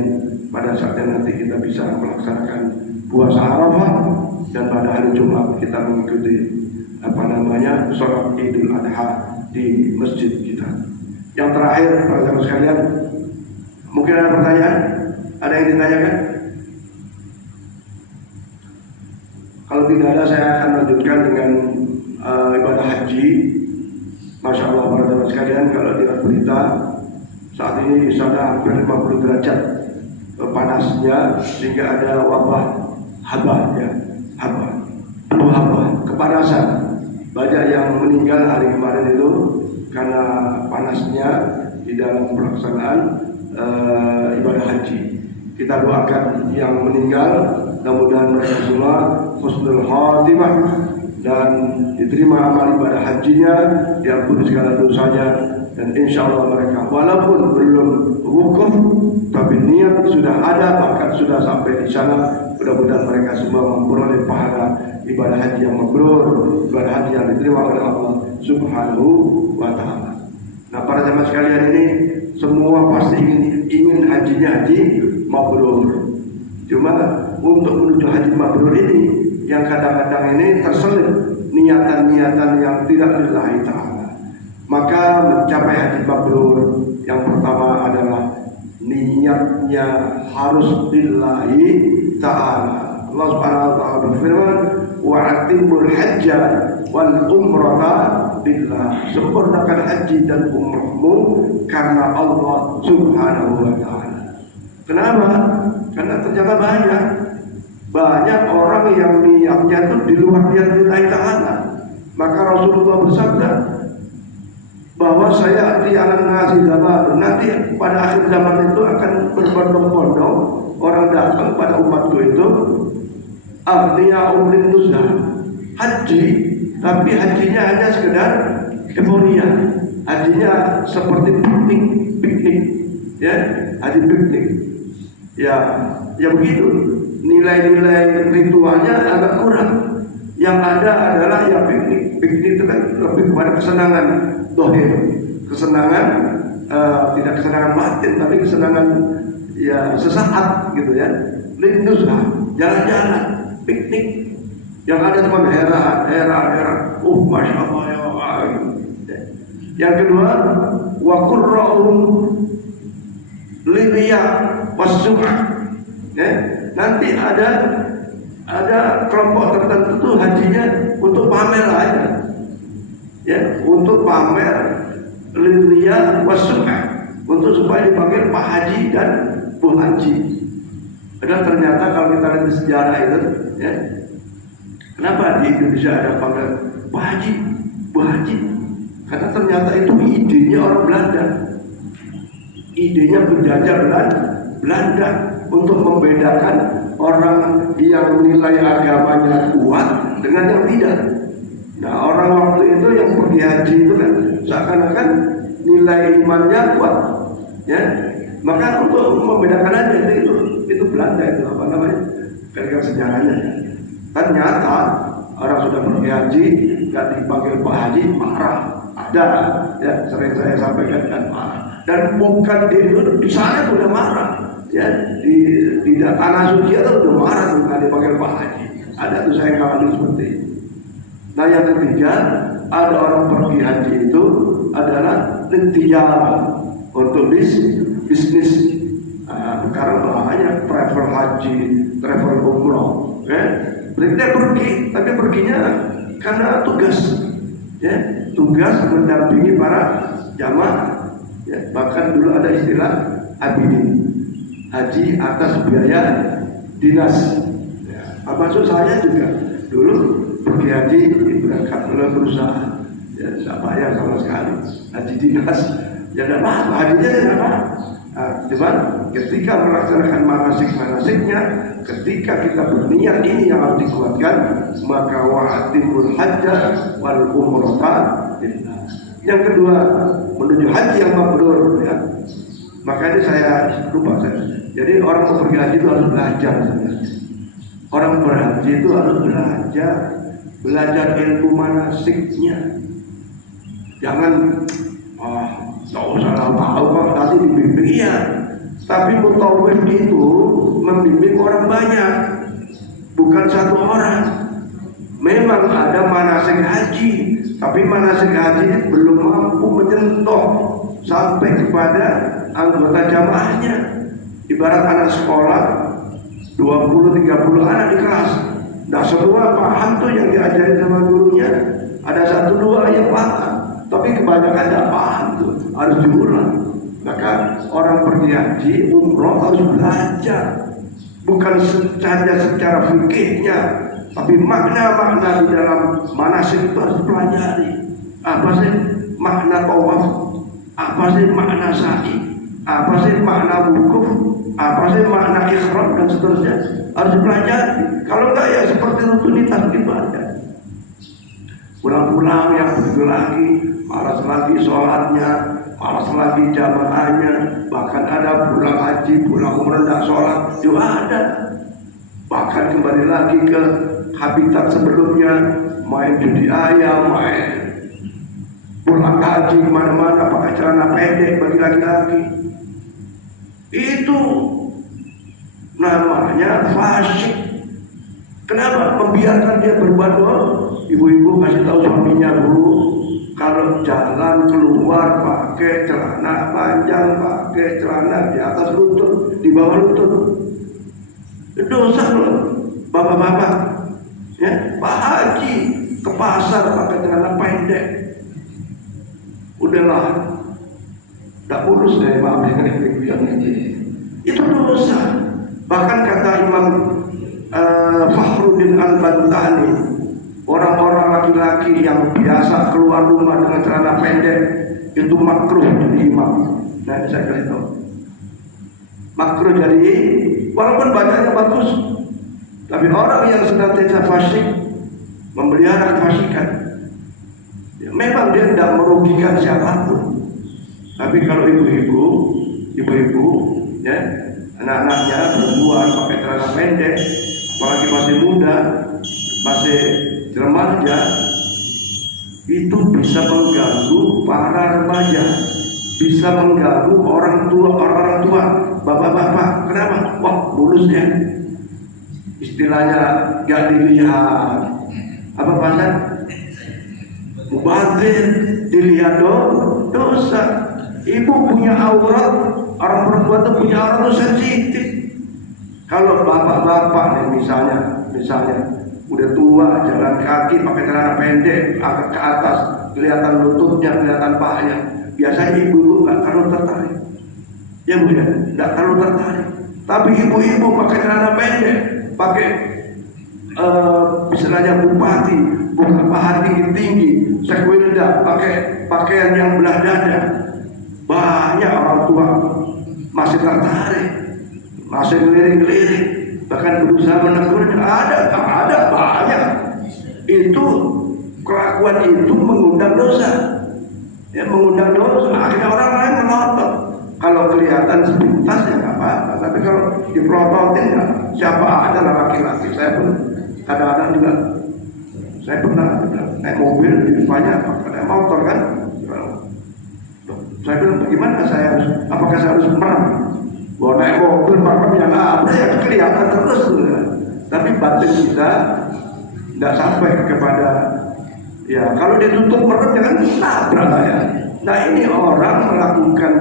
pada saatnya nanti kita bisa melaksanakan puasa Arafah, dan pada hari Jumat kita mengikuti sholat Idul Adha di masjid kita. Yang terakhir, para jamaah sekalian, mungkin ada pertanyaan? Ada yang ditanyakan? Kalau tidak ada, saya akan lanjutkan dengan ibadah haji. Masya Allah para jamaah sekalian, kalau lihat berita saat ini di sana hampir 50 derajat panasnya, sehingga ada wabah habah, kepanasan. Banyak yang meninggal hari kemarin itu karena panasnya di dalam pelaksanaan ibadah haji. Kita doakan yang meninggal, mudah-mudahan mereka semua husnul khatimah dan diterima amal ibadah hajinya, diampuni segala dosanya, dan insya Allah mereka walaupun belum wukuf tapi niat sudah ada bahkan sudah sampai di sana. Mudah-mudahan mereka semua memperoleh pahala ibadah haji yang mabrur, ibadah haji yang diterima oleh Allah Subhanahu wa Ta'ala. Nah, para jamaah sekalian, ini semua pasti ingin hajinya haji mabrur. Cuma untuk menuju haji mabrur ini yang kadang-kadang ini terselip niatan-niatan yang tidak lillahi ta'ala. Maka mencapai haji mabrur yang pertama adalah niatnya harus lillahi ta'ala. Allah Subhanahu wa ta'ala berfirman, wa atimul hajja wal umrata billah. Sempurnakan haji dan umrahmu karena Allah Subhanahu wa ta'ala. Kenapa? Karena ternyata banyak orang yang niatnya itu di luar niat lillahi ta'ala. Maka Rasulullah bersabda bahwa saya di alam ngasih zaman, nanti pada akhir zaman itu akan berbondong-bondong orang datang pada umatku itu, artinya umrin nuzah, haji, tapi hajinya hanya sekedar euforia, hajinya seperti piknik, ya, haji piknik, ya begitu. Nilai-nilai ritualnya agak kurang. Yang ada adalah ya piknik itu kan lebih kepada kesenangan dohir, kesenangan tidak kesenangan batin, tapi kesenangan ya sesaat gitu ya. Linduslah, jalan-jalan, piknik. Yang ada cuma hera, masya Allah ya Allah. Yang kedua, wa qurra'um liriya wasum'ah. Ya, nanti ada kelompok tertentu tuh hajinya untuk pamer aja, ya, untuk pamer liriya wasum'ah, untuk supaya dipanggil Pak Haji dan Bu Haji. Dan ternyata kalau kita lihat sejarah itu, ya, kenapa di Indonesia ada panggil Pak Haji, Bu Haji? Karena ternyata itu idenya orang Belanda, idenya penjajah Belanda untuk membedakan orang yang nilai agamanya kuat dengan yang tidak. Nah, orang waktu itu yang pergi haji itu kan seakan-akan nilai imannya kuat, ya. Maka untuk membedakan aja itu Belanda itu apa namanya? Gara-gara sejarahnya. Ternyata orang sudah pergi haji nggak dipanggil Pak Haji marah. Ada, ya, sering saya sampaikan kan marah. Dan bukan di sana sudah marah. Ya, di tanah suci itu udah marah tuh nggak dipanggil Pak Haji. Ada tuh saya ngalamin seperti itu. Nah, yang ketiga, ada orang pergi haji itu adalah tijarah untuk bisnis. Sekarang banyak travel haji, travel umroh. Dia pergi, tapi perginya karena tugas, ya, tugas mendampingi para jamaah. Ya, bahkan dulu ada istilah abidin, haji atas biaya dinas. Ya, maksud saya juga dulu pergi haji berangkat oleh perusahaan, ya, tidak bayar sama sekali, haji dinas. Ya tidak apa, hajinya tidak apa. Cuman ketika melaksanakan manasik-manasiknya, ketika kita berniat ini yang harus dikuatkan, maka wa'atimul hajja wal umrata lillah. Yang kedua, menuju haji yang mabrur, ya. Makanya saya lupa saya. Jadi orang mau pergi haji itu harus belajar sebenarnya. Orang berhaji itu harus belajar ilmu manasiknya. Jangan nggak usah tahu kok nanti dibimbing, iya. Tapi mutawif itu membimbing orang banyak, bukan satu orang. Memang ada manasik haji, tapi manasik haji belum mampu menyentuh sampai kepada anggota jamaahnya. Ibarat anak sekolah 20-30 anak di kelas, nah semua paham tuh yang diajarin sama gurunya. Ada 1-2 yang paham, tapi kebanyakan tidak paham tuh, harus diulang. Maka orang pergi haji, umroh harus belajar, bukan secara fikihnya, tapi makna-makna di dalam manasik itu harus pelajari. Apa sih makna tawaf? Apa sih makna sa'i? Apa sih makna wukuf? Apa sih makna ihram dan seterusnya? Harus dipelajari. Kalau enggak ya seperti rutinitas ibadah. Pulang-pulang yang begitu lagi, malas lagi sholatnya, malas lagi jamaahnya, bahkan ada pulang haji, pulang umrah tidak sholat juga ada, bahkan kembali lagi ke habitat sebelumnya, main judi ayam, main pulang haji kemana-mana pakai celana pendek bagi laki-laki. Itu namanya fasik. Kenapa? Membiarkan dia berbuat dosa. Ibu-ibu kasih tahu suaminya, bu, kalau jalan keluar pakai celana panjang, pakai celana di atas lutut, di bawah lutut, dosa loh, bapak-bapak. Ya, Pak Haji ke pasar pakai celana pendek, udahlah, tak mulus deh, maaf ya, itu dosa. Bahkan kata Imam Fakhruddin Al-Bantani, orang-orang laki-laki yang biasa keluar rumah dengan celana pendek itu makruh jadi imam. Nah, saya kasih tahu, makruh jadi, walaupun banyaknya bagus, tapi orang yang senantiasa fasik, memelihara kefasikan, ya, memang dia tidak merugikan siapapun. Tapi kalau ibu-ibu, ya, anak-anaknya perempuan pakai celana pendek, apalagi masih muda, masih remaja, itu bisa mengganggu para remaja, bisa mengganggu orang tua, bapak-bapak. Kenapa? Wah, mulusnya, istilahnya gak dilihat, apa bahasa? Mubazir, dilihat dosa. Ibu punya aurat, orang perempuan itu punya aurat itu sensitif. Kalau bapak-bapak nih misalnya udah tua, jalan kaki pakai celana pendek agak ke atas, kelihatan lututnya, kelihatan pahanya, biasanya ibu-ibu nggak terlalu tertarik. Ya bu ya, nggak terlalu tertarik. Tapi ibu-ibu pakai celana pendek, pakai istilahnya bupati, bukan paha tinggi-tinggi, sekwilda, pakai pakaian yang belah dada, banyak orang tua masih tertarik, masih ngelirik-ngelirik, bahkan berusaha menegurnya. Ada banyak. Itu kelakuan itu mengundang dosa, ya, mengundang dosa. Akhirnya orang lain melotot. Kalau kelihatan sepintas ya nggak apa-apa, tapi kalau diprototin ya, siapa ada laki-laki. Saya pun kadang-kadang juga, saya pernah naik mobil di depannya ada motor kan. Saya bilang, bagaimana apakah saya harus merem? Bahwa naik mobil merem yang ada ya kelihatan terus. Tapi batin kita tidak sampai kepada, ya kalau ditutup merem ya kan nabrak ya. Nah ini orang melakukan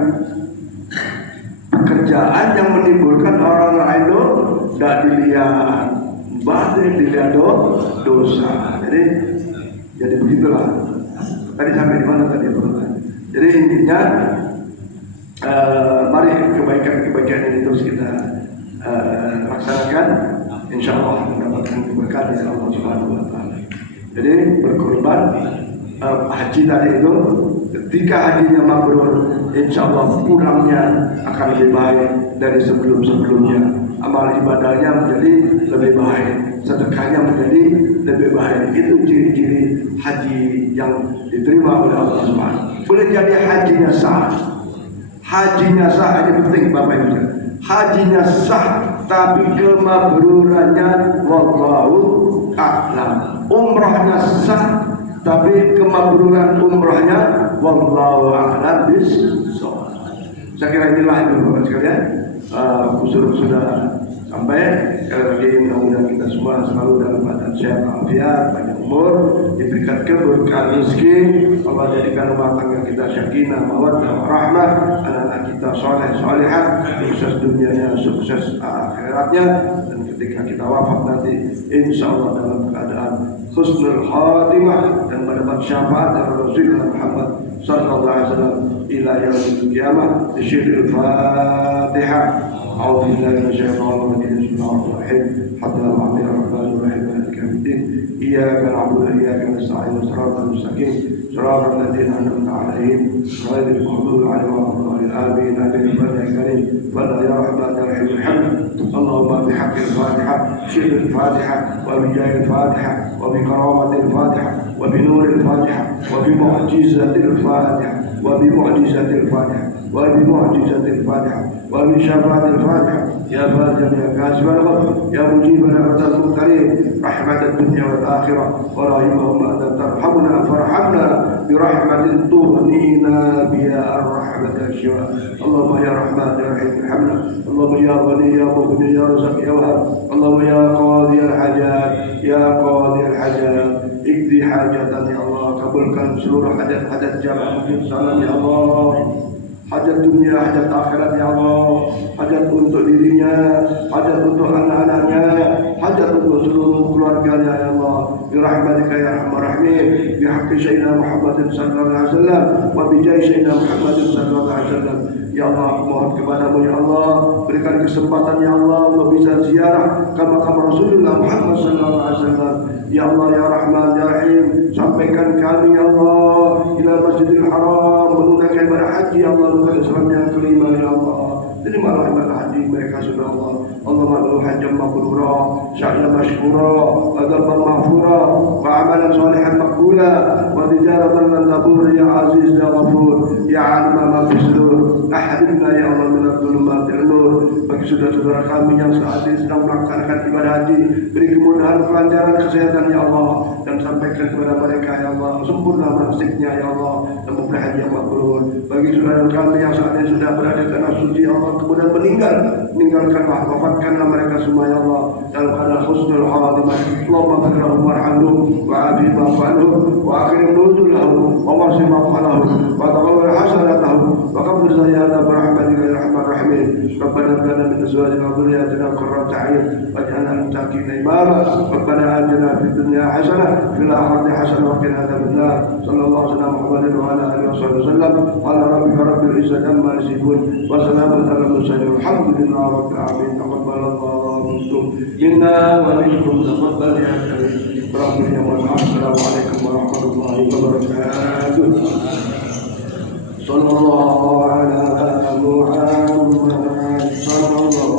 pekerjaan yang menimbulkan orang lain tidak dilihat, batin dilihat dosa. Jadi begitulah. Tadi sampai di mana tadi? Jadi intinya, mari kebaikan ini terus kita laksanakan, insya Allah mendapatkan keberkahan dari Allah Subhanahu Wa Taala. Jadi berkorban haji tadi itu, ketika hajinya mabrur, insya Allah pulangnya akan lebih baik dari sebelumnya. Amal ibadahnya menjadi lebih baik, sedekahnya menjadi lebih baik. Itu ciri-ciri haji yang diterima oleh Allah Subhanahu. Boleh jadi hajinya sah. Hajinya sah, ini penting Bapak Ibu. Hajinya sah, tapi kemabrurannya wallahu a'lam. Umrahnya sah, tapi kemabruran umrahnya wallahu a'lam bis-shawab. Saya kira inilah itu Bapak sekalian. Sudah sampai. Sekali lagi mudah-mudahan kita semua selalu dalam keadaan sehat walafiat, panjang umur, diberikan keberkahan rezeki, Allah jadikan rumah tangga kita sakinah, mawaddah, warahmah, anak-anak kita soleh, solehah, sukses dunianya, sukses akhiratnya, dan ketika kita wafat nanti, insya Allah dalam keadaan husnul khatimah dan mendapat syafaat dari Rasulullah Muhammad sallallahu alaihi wasallam ila yaumil qiyamah. Bisyiril Fatihah. أعوذ بالله من الشيطان الرجيم. بسم الله الرحمن الرحيم. حتى العظيم الرحمن الرحيم مالك يوم الدين. إياك نعبد وإياك نستعين صراط المستقيم صراط الذين أنعمت عليهم غير المغضوب عليهم ولا الضالين. آمين آمين. فلا كريم فلا يا رحمن يا رحيم الحمد. اللهم بحق الفاتحة شر الفاتحة وبجاه الفاتحة وبكرامة الفاتحة وبنور الفاتحة وبمعجزة الفاتحة وبمعجزة الفاتحة وبمعجزة الفاتحة وبشفاعة الفاتحة يا فاتح يا كاشف الغم يا مجيب دعوة المضطرين رحمة الدنيا والآخرة ورحمهم أن ترحمنا فارحمنا برحمة تغنينا بها الرحمة الشفاء اللهم يا رحمن يا رحيم ارحمنا اللهم يا غني يا مغني يا رزق يا وهاب اللهم يا قاضي الحاجات يا قاضي الحاجات اقضي حاجاتنا يا الله kabulkan seluruh hajat-hajat jamaah salam ya Allah hajat dunia, hajat akhirat ya Allah hajat untuk dirinya, hajat untuk anak-anaknya hajat untuk seluruh keluarganya ya Allah birahmatika ya arhamar rahimin bihaqqi sayyidina Muhammadin sallallahu alaihi wasallam wa bijai sayyidina Muhammadin sallallahu alaihi wasallam ya Allah aku mohon kepadamu ya Allah berikan kesempatan ya Allah untuk bisa ziarah ke makam Rasulullah Muhammad sallallahu alaihi wasallam ya Allah ya Rahman ya Rahim sampaikan kami ya Allah ila Masjidil Haram menunaikan ibadah haji ya Allah untuk Islam yang kelima ya Allah terimalah ibadah haji mereka sudah Allah Allah malu hajjam mabrura sya'ya mashkura wa dhabban maghfura wa amalan salihan maqbula wa tijaratan lan tabur ya aziz ya ghafur ya alima ma fi sudur ahadna ya Allah min adh-dhulumati an-nur bagi saudara-saudara kami yang saat ini sedang melaksanakan ibadah haji beri kemudahan kelancaran kesehatan ya Allah dan sampaikan kepada mereka ya Allah sempurna manasiknya ya Allah dan memberi haji yang mabrur bagi saudara kami yang saat ini sudah berada di tanah suci ya Allah kemudian meninggalkanlah wafatkanlah mereka semua ya Allah dalam keadaan husnul khatimah Allahumma ghfir lahum warhamhum wa afi ma'anhum wa akhirim nuzulahum wa wasi maqalahum wa taqabbal hasanatahum wa qabul sayyidina birahmatika ya arhamar rahimin rabbana hab lana min azwajina wa dhurriyyatina qurrata a'yun waj'alna lil muttaqina imama rabbana atina fid dunya hasanah fil akhirati hasanah wa qina adzabannar sallallahu alaihi wa Muhammadin wa ala alihi wasallam ala rabbika rabbil izzati amma yasifun wa salamun ala mursalin walhamdulillahi rabbil alamin taqabbalallahu minna wa minkum taqabbal ya karim rabbana wa assalamualaikum warahmatullahi wabarakatuh sallallahu ala Muhammad sallallahu